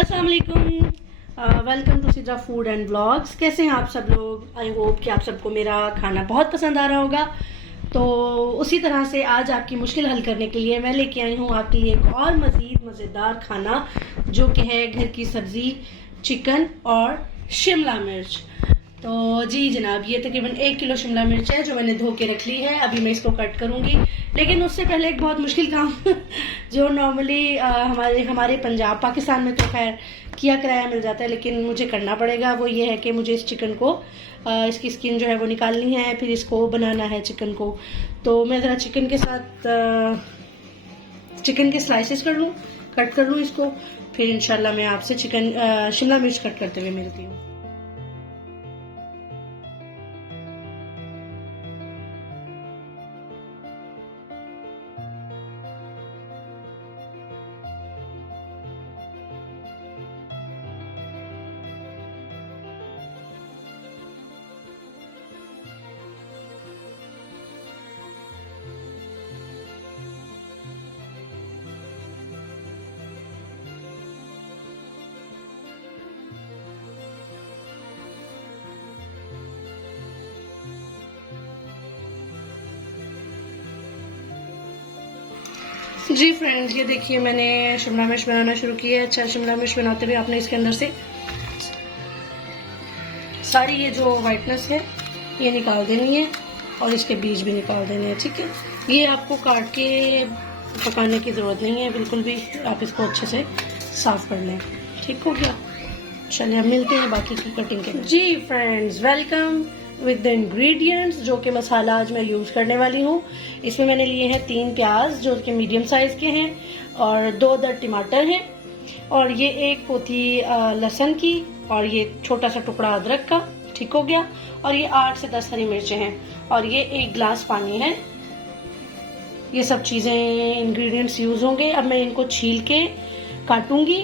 अस्सलाम वालेकुम, welcome to Sidra food and blogs. कैसे हैं आप सब लोग? आई होप कि आप सबको मेरा खाना बहुत पसंद आ रहा होगा। तो उसी तरह से आज आपकी मुश्किल हल करने के लिए मैं लेके आई हूँ आपके लिए एक और मज़ीद मज़ेदार खाना, जो कि है घर की सब्ज़ी चिकन और शिमला मिर्च। तो जी जनाब, ये तकरीबन 1 किलो शिमला मिर्च है जो मैंने धो के रख ली है। अभी मैं इसको कट करूंगी, लेकिन उससे पहले एक बहुत मुश्किल काम जो नॉर्मली हमारे पंजाब पाकिस्तान में तो खैर किया कराया मिल जाता है, लेकिन मुझे करना पड़ेगा। वो ये है कि मुझे इस चिकन को इसकी स्किन जो है वो निकालनी है, फिर इसको बनाना है चिकन को। तो मैं ज़रा चिकन के साथ चिकन के स्लाइसेस कट कर लूँ इसको, फिर इंशाल्लाह मैं आपसे शिमला मिर्च कट करते हुए मिलती हूँ। जी फ्रेंड्स, ये देखिए मैंने शिमला मिर्च बनाना शुरू किया है। अच्छा, शिमला मिर्च बनाते हुए आपने इसके अंदर से सारी ये जो वाइटनेस है ये निकाल देनी है और इसके बीज भी निकाल देने हैं, ठीक है। ये आपको काट के पकाने की ज़रूरत नहीं है बिल्कुल भी, आप इसको अच्छे से साफ कर लें। ठीक हो गया, चलिए अब मिलते हैं बाकी की कटिंग के। जी friends, welcome with the ingredients, जो कि मसाला आज मैं यूज़ करने वाली हूँ। इसमें मैंने लिए हैं 3 प्याज जो कि मीडियम साइज़ के हैं, और 2 दर टमाटर हैं, और ये 1 पोथी लहसुन की, और ये छोटा सा टुकड़ा अदरक का। ठीक हो गया। और ये 8 से 10 हरी मिर्चें हैं, और ये 1 गिलास पानी है। ये सब चीज़ें इंग्रेडिएंट्स यूज़ होंगे। अब मैं इनको छील के काटूंगी,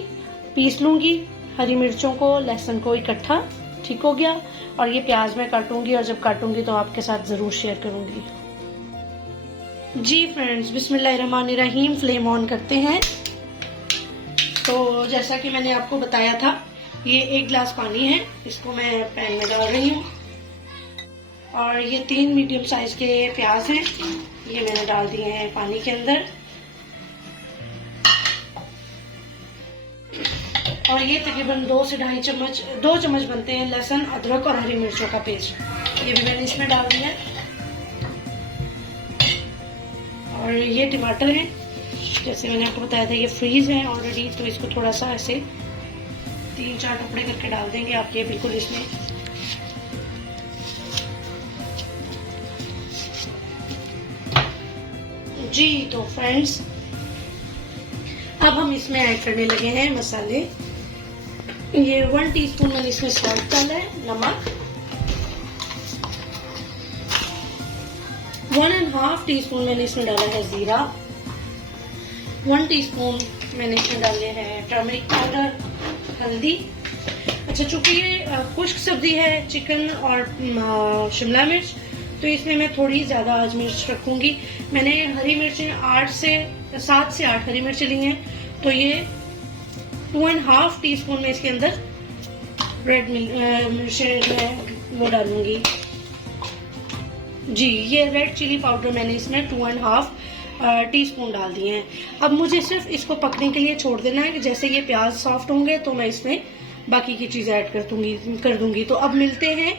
पीस लूँगी, हरी मिर्चों को लहसुन को इकट्ठा। ठीक हो गया। और ये प्याज मैं काटूंगी, और जब काटूंगी तो आपके साथ ज़रूर शेयर करूंगी। जी फ्रेंड्स, बिस्मिल्लाहिर्रहमानिर्रहीम, फ्लेम ऑन करते हैं। तो जैसा कि मैंने आपको बताया था, ये 1 गिलास पानी है, इसको मैं पैन में डाल रही हूँ। और ये 3 मीडियम साइज के प्याज हैं, ये मैंने डाल दिए हैं पानी के अंदर। और ये तकरीबन 2 से 2 चम्मच बनते हैं लहसुन, अदरक और हरी मिर्चों का पेस्ट, ये भी मैंने इसमें डाल दिया है। और ये टमाटर है, जैसे मैंने आपको बताया था ये फ्रीज है ऑलरेडी, तो इसको थोड़ा सा ऐसे 3-4 टुकड़े करके डाल देंगे आप, ये बिल्कुल इसमें। जी तो फ्रेंड्स, अब हम इसमें ऐड करने लगे हैं मसाले। ये 1 टीस्पून मैंने इसमें सॉल्ट डाला है, नमक 1.5 टीस्पून मैंने इसमें डाला है जीरा, 1 टीस्पून मैंने इसमें डाले हैं टर्मरिक पाउडर, हल्दी। अच्छा, चूंकि ये खुश्क सब्जी है चिकन और शिमला मिर्च, तो इसमें मैं थोड़ी ज़्यादा आज मिर्च रखूंगी। मैंने हरी मिर्चें 7 से 8 हरी मिर्चें ली हैं, तो ये 2.5 टीस्पून में इसके अंदर रेड मिर्चें जो है वो डालूंगी। जी, ये रेड चिली पाउडर मैंने इसमें 2.5 टीस्पून डाल दिए हैं। अब मुझे सिर्फ इसको पकने के लिए छोड़ देना है कि जैसे ये प्याज सॉफ्ट होंगे तो मैं इसमें बाकी की चीज़ें ऐड कर दूंगी। तो अब मिलते हैं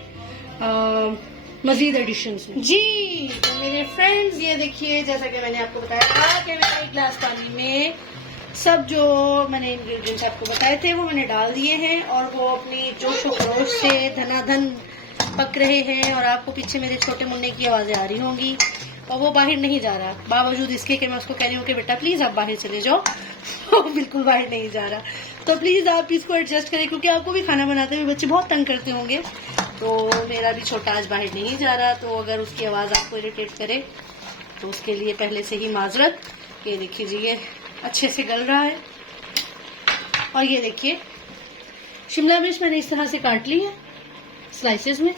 मजीद एडिशंस में। जी तो मेरे फ्रेंड्स, ये देखिए जैसा कि मैंने आपको बताया था कि मैंने 1 गिलास पानी में सब जो मैंने इंग्रेडिएंट्स आपको बताए थे वो मैंने डाल दिए हैं, और वो अपनी जोश व खरोश से धनाधन पक रहे हैं। और आपको पीछे मेरे छोटे मुन्ने की आवाज़ें आ रही होंगी, और वो बाहर नहीं जा रहा, बावजूद इसके कि मैं उसको कह रही हूँ कि बेटा प्लीज़ आप बाहर चले जाओ। वो बिल्कुल बाहर नहीं जा रहा। तो प्लीज़ आप इसको एडजस्ट करें, क्योंकि आपको भी खाना बनाते हुए बच्चे बहुत तंग करते होंगे। तो मेरा भी छोटा आज बाहर नहीं जा रहा, तो अगर उसकी आवाज़ आपको इरिटेट करे तो उसके लिए पहले से ही माजरत। ये देखिए जी, ये अच्छे से गल रहा है। और ये देखिए शिमला मिर्च मैंने इस तरह से काट ली है स्लाइसेस में,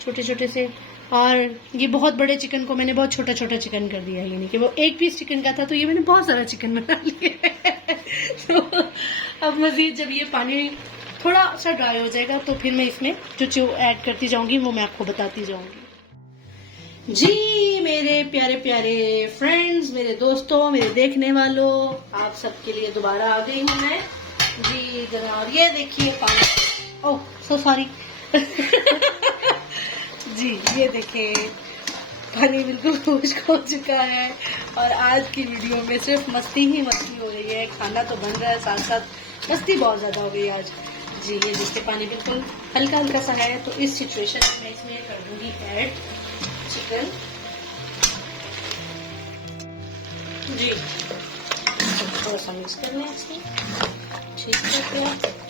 छोटे छोटे से। और ये बहुत बड़े चिकन को मैंने बहुत छोटा छोटा चिकन कर दिया है, यानी कि वो 1 पीस चिकन का था तो ये मैंने बहुत सारा चिकन बना लिया है। तो अब मजीद जब ये पानी थोड़ा सा ड्राई हो जाएगा तो फिर मैं इसमें जो ऐड करती जाऊंगी वो मैं आपको बताती जाऊंगी। जी मेरे प्यारे प्यारे फ्रेंड्स, मेरे दोस्तों, मेरे देखने वालों, आप सबके लिए दोबारा आ गई हूँ मैं जी जरा। और ये देखिए पानी, ओह सो सॉरी जी ये देखिए पानी बिल्कुल खुश्क हो चुका है और आज की वीडियो में सिर्फ मस्ती ही मस्ती हो रही है। खाना तो बन रहा है, साथ साथ मस्ती बहुत ज्यादा हो गई आज जी। ये देखिए पानी बिल्कुल हल्का हल्का सा है, तो इस सिचुएशन में मैं इसमें कर दूंगी ऐड चिकन जी। थोड़ा सा मिक्स कर लें इसमें, ठीक है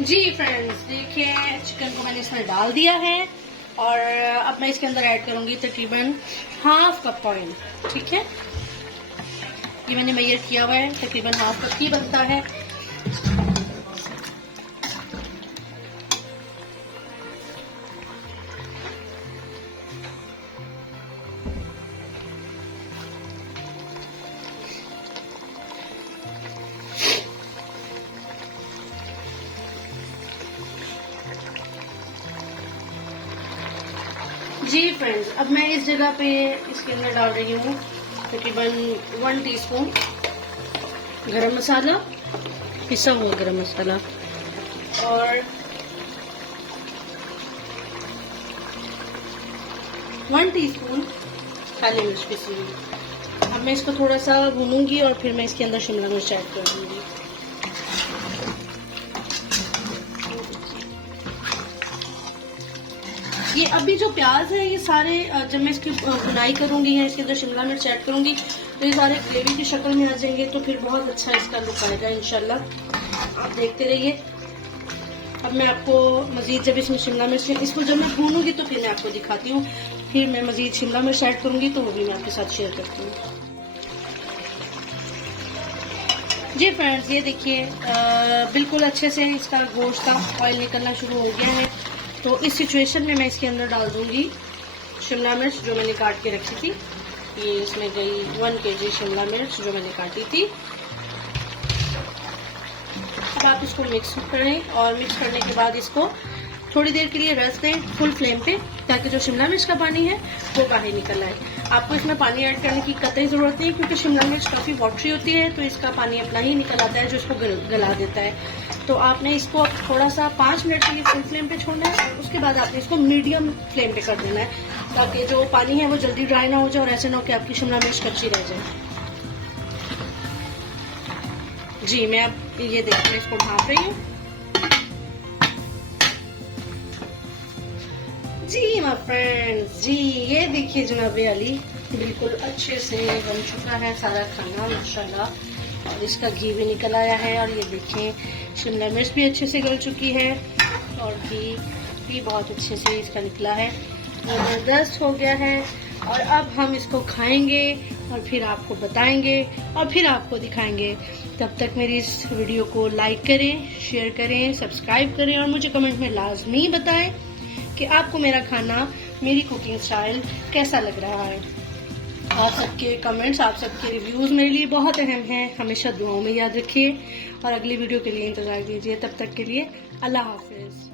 जी। फ्रेंड्स देखिए चिकन को मैंने इसमें डाल दिया है और अब मैं इसके अंदर ऐड करूंगी तकरीबन हाफ कप ऑयल, ठीक है। ये मैंने मेजर किया हुआ है, तकरीबन हाफ कप ही बनता है। जी फ्रेंड्स, अब मैं इस जगह पे इसके अंदर डाल रही हूँ तकरीबन 1 टीस्पून गरम मसाला, पिसा हुआ गरम मसाला, और 1 टीस्पून काली मिर्च पिसी हुई। अब मैं इसको थोड़ा सा भूनूंगी और फिर मैं इसके अंदर शिमला मिर्च ऐड कर दूंगी। ये अभी जो प्याज है ये सारे जब मैं इसकी भुनाई करूंगी या इसके अंदर शिमला मिर्च ऐड करूंगी तो ये सारे ग्रेवी की शक्ल में आ जाएंगे, तो फिर बहुत अच्छा इसका लुक आएगा इंशाल्लाह। आप देखते रहिए। अब मैं आपको मजीद जब इसमें शिमला मिर्च इसको जब मैं भूनूंगी तो फिर मैं आपको दिखाती हूँ, फिर मैं मजीद शिमला मिर्च ऐड करूंगी तो वो भी मैं आपके साथ शेयर करती हूँ। जी फ्रेंड्स ये देखिए बिल्कुल अच्छे से इसका गोश्त का ऑयल निकलना शुरू हो गया है, तो इस सिचुएशन में मैं इसके अंदर डाल दूंगी शिमला मिर्च जो मैंने काट के रखी थी। ये इसमें गई 1 kg शिमला मिर्च जो मैंने काटी थी। अब आप इसको मिक्स करें और मिक्स करने के बाद इसको थोड़ी देर के लिए रख दें फुल फ्लेम पे, ताकि जो शिमला मिर्च का पानी है वो बाहर निकल आए। आपको इसमें पानी ऐड करने की कतई जरूरत नहीं, क्योंकि शिमला मिर्च काफी वाटरी होती है, तो इसका पानी अपना ही निकल आता है जो इसको गला देता है। तो आपने इसको थोड़ा सा 5 मिनट के लिए फुल फ्लेम पे छोड़ना है और उसके बाद आपने इसको मीडियम फ्लेम पे कर देना है, ताकि जो पानी है वो जल्दी ड्राई ना हो जाए और ऐसे ना हो कि आपकी शिमला मिर्च कच्ची रह जाए। जी मैं अब ये देखिए इसको ढाँप रही हूँ जी माय फ्रेंड्स। जी ये देखिए जनाबे अली बिल्कुल अच्छे से बन चुका है सारा खाना माशाल्लाह, और इसका घी भी निकल आया है, और ये देखें शिमला मिर्च भी अच्छे से गल चुकी है और घी भी बहुत अच्छे से इसका निकला है, जबरदस्त हो गया है। और अब हम इसको खाएंगे और फिर आपको बताएंगे और फिर आपको दिखाएंगे। तब तक मेरी इस वीडियो को लाइक करें, शेयर करें, सब्सक्राइब करें और मुझे कमेंट में लाजमी बताएं कि आपको मेरा खाना, मेरी कुकिंग स्टाइल कैसा लग रहा है। आप सबके कमेंट्स, आप सबके रिव्यूज मेरे लिए बहुत अहम हैं। हमेशा दुआओं में याद रखिए और अगली वीडियो के लिए इंतजार कीजिए। तब तक के लिए अल्लाह हाफिज।